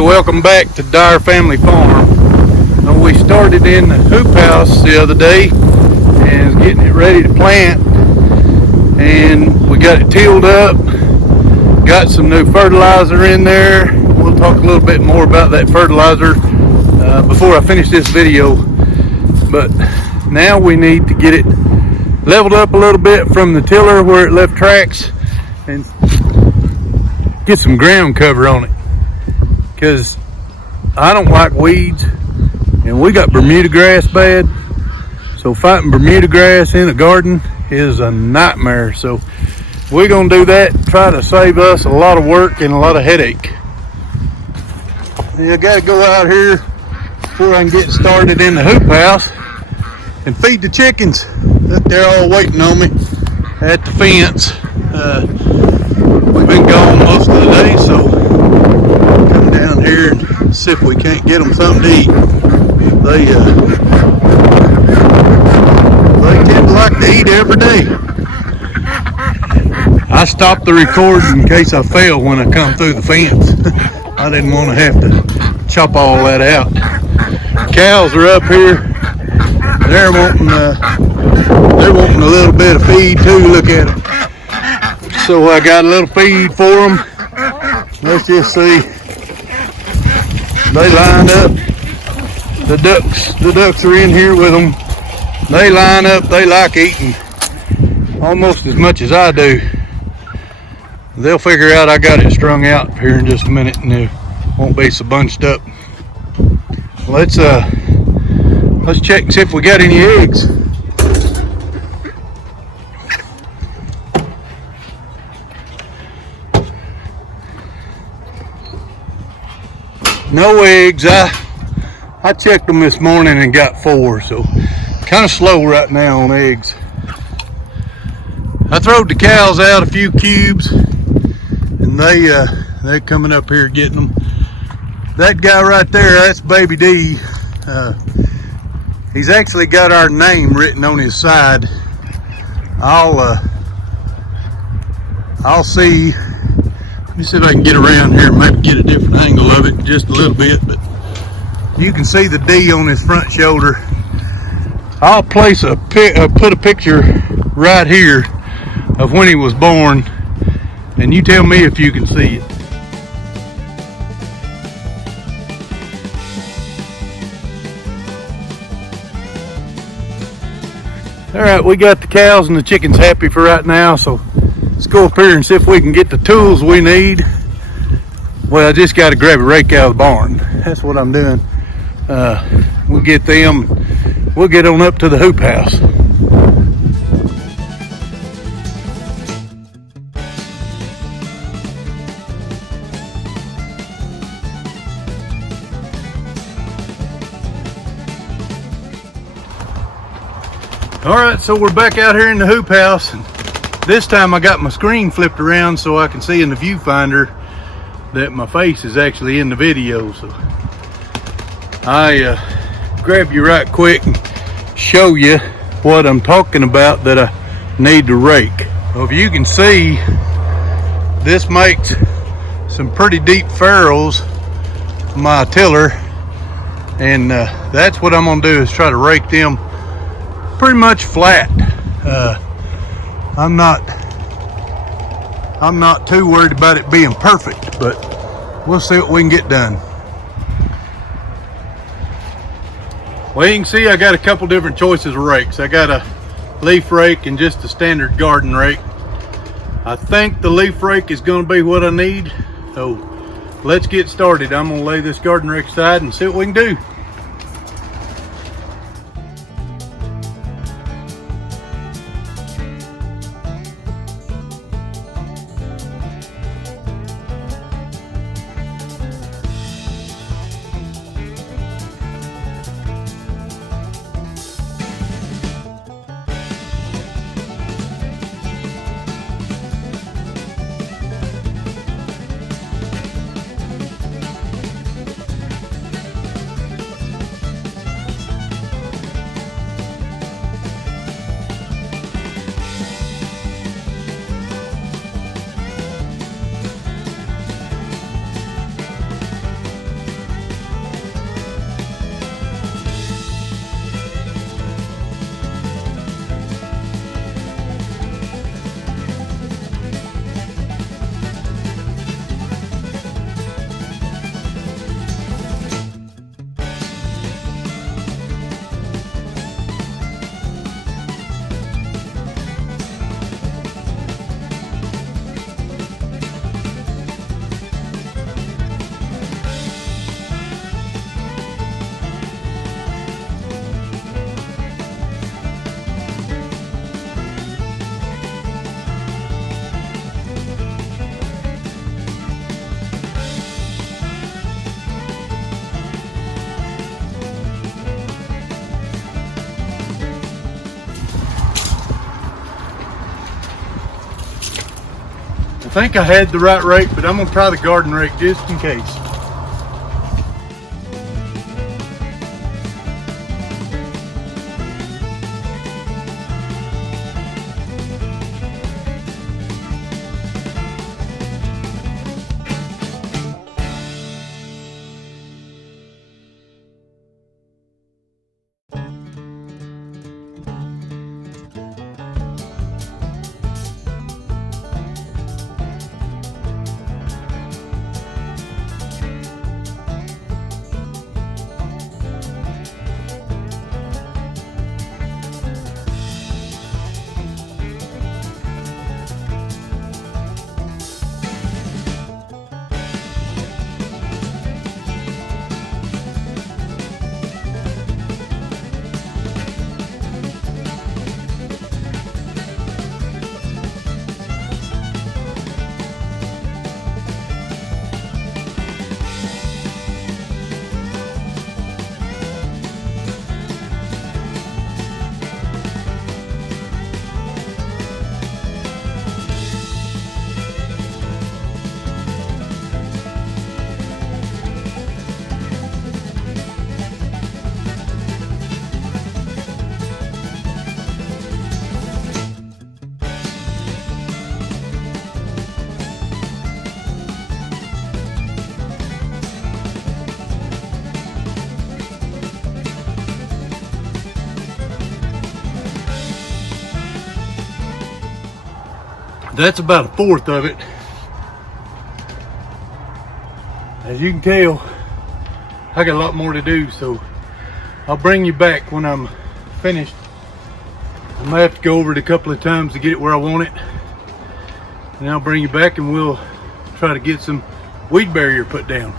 everybody, welcome back to Dyer Family Farm. We started in the hoop house the other day and getting it ready to plant, and we got it tilled up, got some new fertilizer in there. We'll talk a little bit more about that fertilizer before I finish this video, but now we need to get it leveled up a little bit from the tiller where it left tracks and get some ground cover on it, because I don't like weeds and we got Bermuda grass bad, so fighting Bermuda grass in a garden is a nightmare. So we're gonna do that, try to save us a lot of work and a lot of headache. I gotta go out here before I can get started in the hoop house and feed the chickens. They're all waiting on me at the fence. We've been gone most of the day, so come down here and see if we can't get them something to eat. They tend to like to eat every day. I stopped the recording in case I fell when I come through the fence. I didn't want to have to chop all that out. Cows are up here. They're wanting a little bit of feed too. Look at them. So I got a little feed for them. Let's just see. They lined up. The ducks are in here with them. They line up. They like eating almost as much as I do. They'll figure out I got it strung out here in just a minute, and it won't be so bunched up. Let's check and see if we got any eggs. No eggs. I checked them this morning and got 4, so kind of slow right now on eggs. I throwed the cows out a few cubes, and they're coming up here getting them. That guy right there, that's Baby D. He's actually got our name written on his side. I'll see. Let me see if I can get around here and maybe get a different angle of it just a little bit, but you can see the D on his front shoulder. I'll place put a picture right here of when he was born, and you tell me if you can see it. All right, we got the cows and the chickens happy for right now, so let's go up here and see if we can get the tools we need. Well, I just got to grab a rake out of the barn. That's what I'm doing. We'll get them. We'll get on up to the hoop house. All right, so we're back out here in the hoop house. This time I got my screen flipped around so I can see in the viewfinder that my face is actually in the video. So I grab you right quick and show you what I'm talking about that I need to rake. Well, if you can see, this makes some pretty deep furrows on my tiller, and that's what I'm gonna do, is try to rake them pretty much flat. I'm not too worried about it being perfect, but we'll see what we can get done. Well, you can see I got a couple different choices of rakes. I got a leaf rake and just a standard garden rake. I think the leaf rake is going to be what I need, so let's get started. I'm going to lay this garden rake aside and see what we can do. think I had the right rake, but I'm gonna try the garden rake just in case. That's about a fourth of it. As you can tell, I got a lot more to do, so I'll bring you back when I'm finished. I'm gonna have to go over it a couple of times to get it where I want it. And I'll bring you back and we'll try to get some weed barrier put down.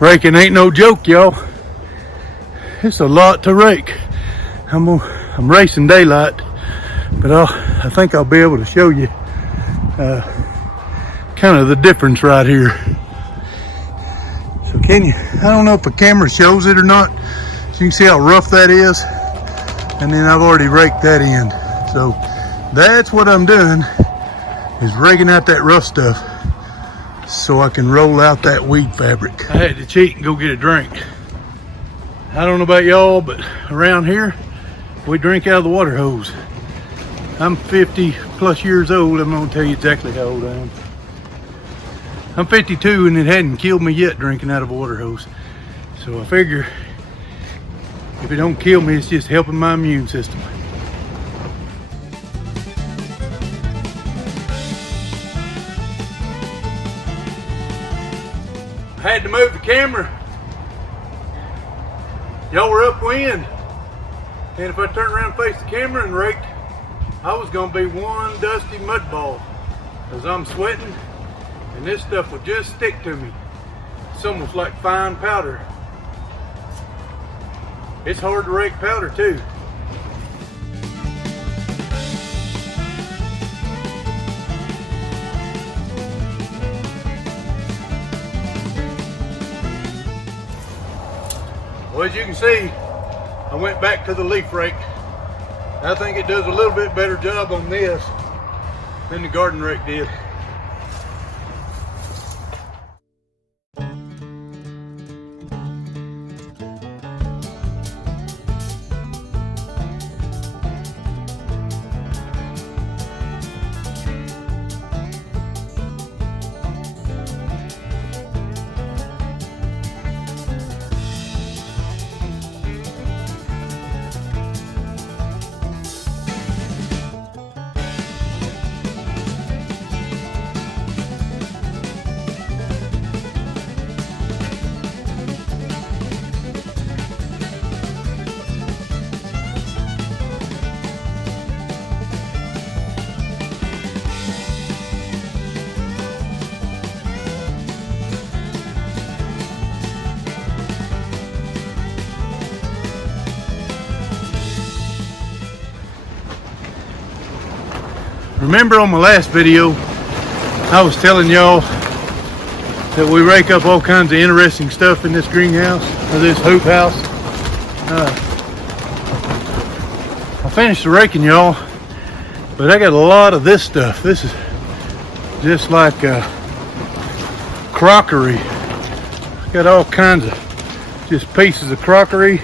Raking ain't no joke, y'all. It's a lot to rake. I'm racing daylight, but I think I'll be able to show you kind of the difference right here. So can you, I don't know if the camera shows it or not. So you can see how rough that is. And then I've already raked that end. So that's what I'm doing, is raking out that rough stuff so I can roll out that weed fabric. I had to cheat and go get a drink. I don't know about y'all, but around here, we drink out of the water hose. I'm 50 plus years old. I'm gonna tell you exactly how old I am. I'm 52 and it hadn't killed me yet drinking out of a water hose. So I figure if it don't kill me, it's just helping my immune system. I had to move the camera. Y'all were upwind. And if I turned around and faced the camera and raked, I was gonna be one dusty mud ball. Cause I'm sweating and this stuff will just stick to me. It's almost like fine powder. It's hard to rake powder too. Well, as you can see, I went back to the leaf rake. I think it does a little bit better job on this than the garden rake did. Remember on my last video, I was telling y'all that we rake up all kinds of interesting stuff in this greenhouse, or this hoop house. I finished the raking, y'all, but I got a lot of this stuff. This is just like crockery. Got all kinds of just pieces of crockery.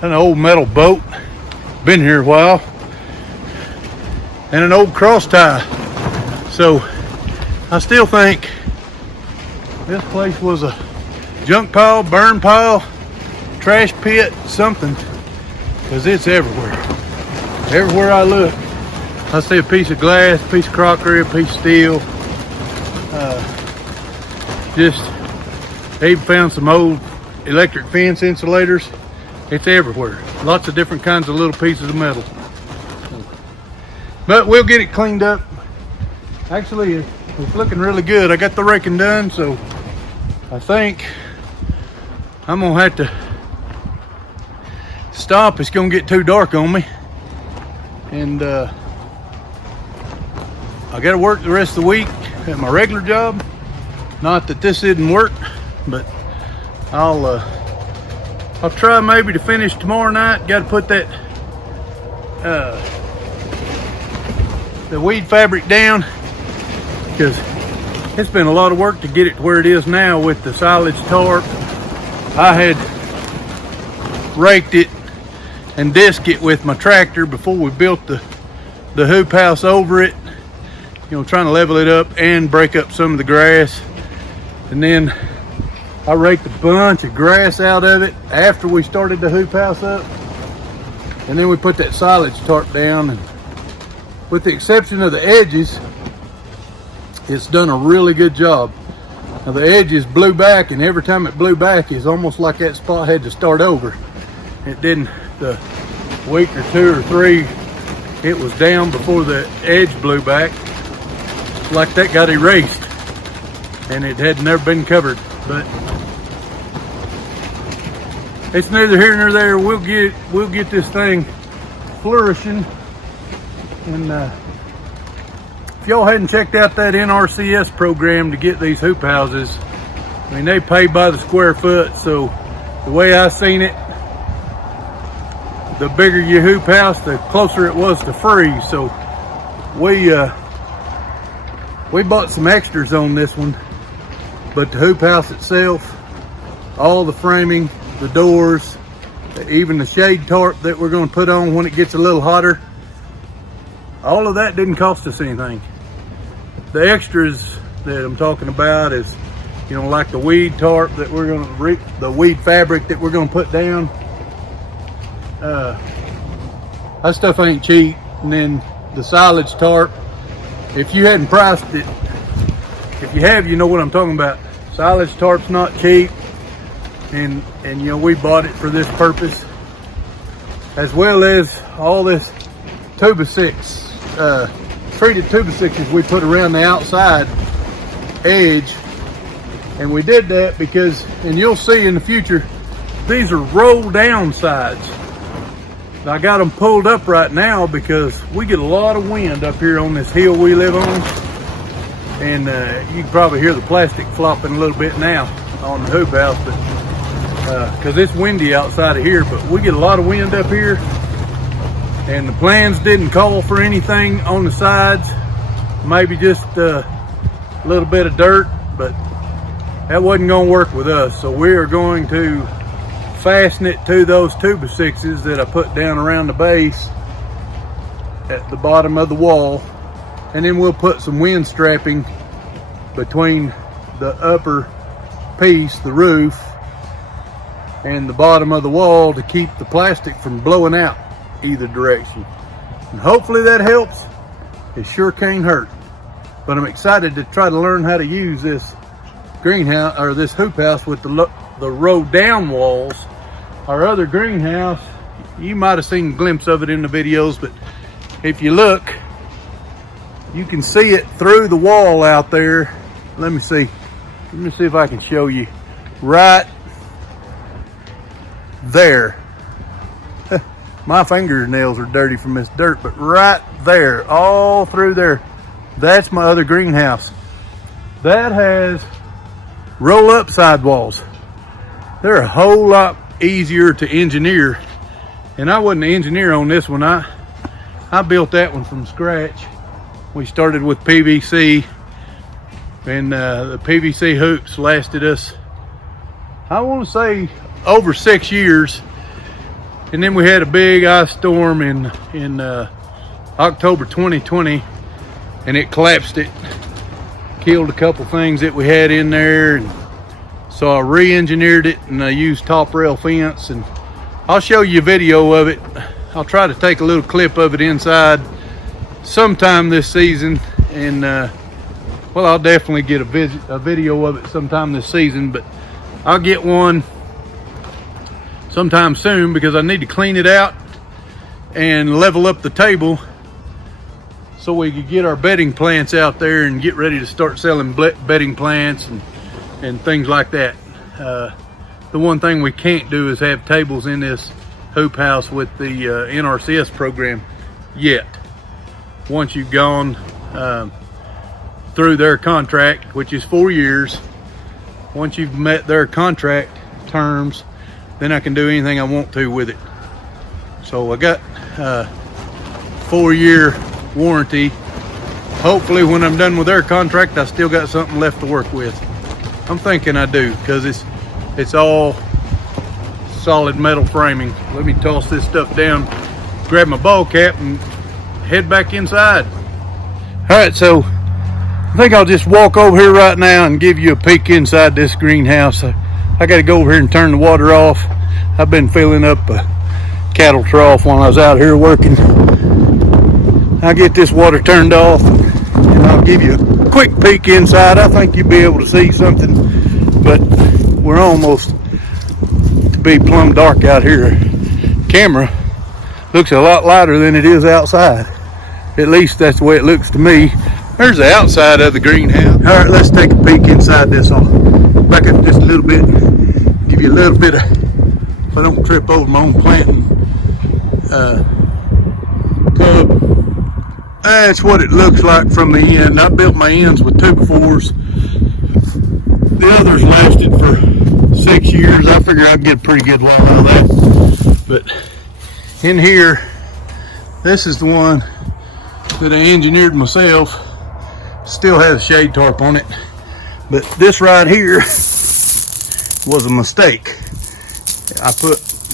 An old metal boat, been here a while, and an old cross tie. So I still think this place was a junk pile, burn pile, trash pit, something, because it's everywhere. Everywhere I look, I see a piece of glass, a piece of crockery, a piece of steel. Just even found some old electric fence insulators. It's everywhere. Lots of different kinds of little pieces of metal. But we'll get it cleaned up. Actually, it's looking really good. I got the raking done, so I think I'm gonna have to stop. It's gonna get too dark on me. And I gotta work the rest of the week at my regular job. Not that this didn't work, but I'll try maybe to finish tomorrow night. Got to put that the weed fabric down, because it's been a lot of work to get it to where it is now with the silage tarp. I had raked it and disc it with my tractor before we built the hoop house over it, you know, trying to level it up and break up some of the grass. And then I raked a bunch of grass out of it after we started the hoop house up. And then we put that silage tarp down, and with the exception of the edges, it's done a really good job. Now the edges blew back, and every time it blew back, it's almost like that spot had to start over. It didn't, the week or two or three it was down before the edge blew back, like that got erased and it had never been covered. But it's neither here nor there. We'll get this thing flourishing. And if y'all hadn't checked out that NRCS program to get these hoop houses, I mean, they pay by the square foot. So the way I seen it, the bigger your hoop house, the closer it was to free. So we bought some extras on this one, but the hoop house itself, all the framing, the doors, even the shade tarp that we're going to put on when it gets a little hotter, all of that didn't cost us anything. The extras that I'm talking about is, you know, like the weed tarp that we're going to, the weed fabric that we're going to put down. That stuff ain't cheap. And then the silage tarp, if you hadn't priced it, if you have, you know what I'm talking about. Silage tarp's not cheap, and you know, we bought it for this purpose, as well as all this 2x6 treated 2x6s we put around the outside edge. And we did that because, and you'll see in the future, these are roll down sides. I got them pulled up right now because we get a lot of wind up here on this hill we live on. And you can probably hear the plastic flopping a little bit now on the hoop house, but because it's windy outside of here. But we get a lot of wind up here, and the plans didn't call for anything on the sides, maybe just a little bit of dirt, but that wasn't going to work with us. So we are going to fasten it to those 2x6s that I put down around the base at the bottom of the wall, and then we'll put some wind strapping between the upper piece, the roof, and the bottom of the wall to keep the plastic from blowing out either direction. And hopefully that helps. It sure can't hurt. But I'm excited to try to learn how to use this greenhouse, or this hoop house, with the row down walls. Our other greenhouse, you might have seen a glimpse of it in the videos, but if you look, you can see it through the wall out there. Let me see if I can show you. Right there. My fingernails are dirty from this dirt, but right there, all through there. That's my other greenhouse. That has roll-up sidewalls. They're a whole lot easier to engineer. And I wasn't an engineer on this one. I built that one from scratch. We started with PVC, and the PVC hoops lasted us, I want to say, over 6 years. And then we had a big ice storm in October 2020, and it collapsed it, killed a couple things that we had in there. And so I re-engineered it, and I used top rail fence, and I'll show you a video of it. I'll try to take a little clip of it inside sometime this season, and well, I'll definitely get a video of it sometime this season, but I'll get one sometime soon because I need to clean it out and level up the table so we can get our bedding plants out there and get ready to start selling bedding plants and things like that. The one thing we can't do is have tables in this hoop house with the NRCS program yet. Once you've gone through their contract, which is 4 years, once you've met their contract terms, then I can do anything I want to with it. So I got 4-year warranty. Hopefully when I'm done with their contract, I still got something left to work with. I'm thinking I do, because it's all solid metal framing. Let me toss this stuff down, grab my ball cap, and head back inside. All right, so I think I'll just walk over here right now and give you a peek inside this greenhouse. I got to go over here and turn the water off. I've been filling up a cattle trough while I was out here working. I'll get this water turned off, and I'll give you a quick peek inside. I think you'll be able to see something, but we're almost to be plumb dark out here. Camera looks a lot lighter than it is outside. At least that's the way it looks to me. There's the outside of the greenhouse. All right, let's take a peek inside this. I'll back up just a little bit, give you a little bit of, if I don't trip over my own planting club. That's what it looks like from the end. I built my ends with 2x4s. The others lasted for 6 years. I figure I'd get a pretty good load out of that. But in here, this is the one that I engineered myself. Still has a shade tarp on it. But this right here was a mistake.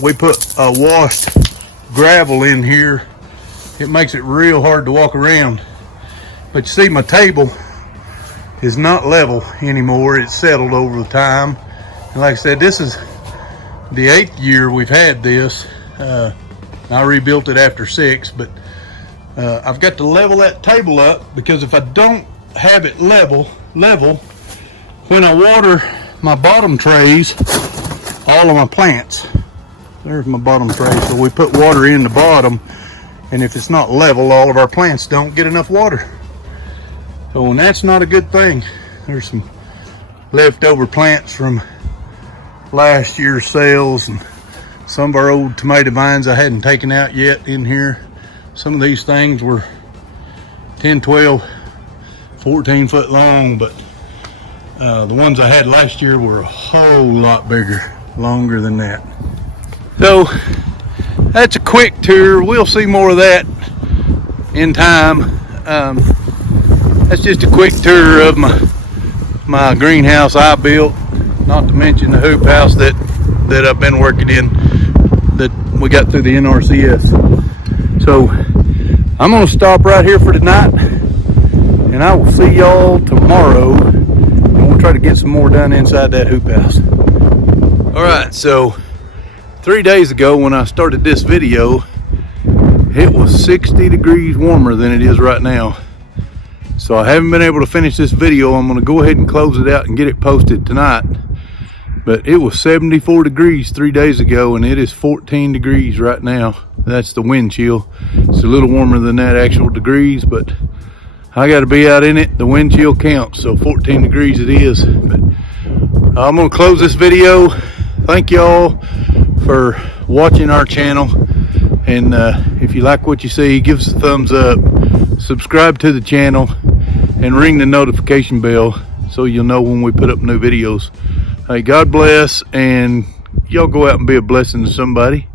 We put washed gravel in here. It makes it real hard to walk around. But you see, my table is not level anymore. It's settled over the time. And like I said, this is the 8th year we've had this. I rebuilt it after 6, but I've got to level that table up, because if I don't have it level, when I water my bottom trays, all of my plants, there's my bottom tray, so we put water in the bottom, and if it's not level, all of our plants don't get enough water. So, and that's not a good thing. There's some leftover plants from last year's sales, and some of our old tomato vines I hadn't taken out yet in here. Some of these things were 10, 12, 14 foot long, but the ones I had last year were a whole lot bigger, longer than that. So that's a quick tour. We'll see more of that in time. That's just a quick tour of my greenhouse I built, not to mention the hoop house that I've been working in, that we got through the NRCS. So I'm gonna stop right here for tonight, and I will see y'all tomorrow, and we'll try to get some more done inside that hoop house. All right, so 3 days ago when I started this video, it was 60 degrees warmer than it is right now. So I haven't been able to finish this video. I'm gonna go ahead and close it out and get it posted tonight. But it was 74 degrees 3 days ago, and it is 14 degrees right now. That's the wind chill. It's a little warmer than that actual degrees, but I got to be out in it. The wind chill counts, so 14 degrees it is. But I'm gonna close this video. Thank y'all for watching our channel, and if you like what you see, give us a thumbs up. subscribe to the channel, and ring the notification bell so you'll know when we put up new videos. Hey, God bless, and y'all go out and be a blessing to somebody.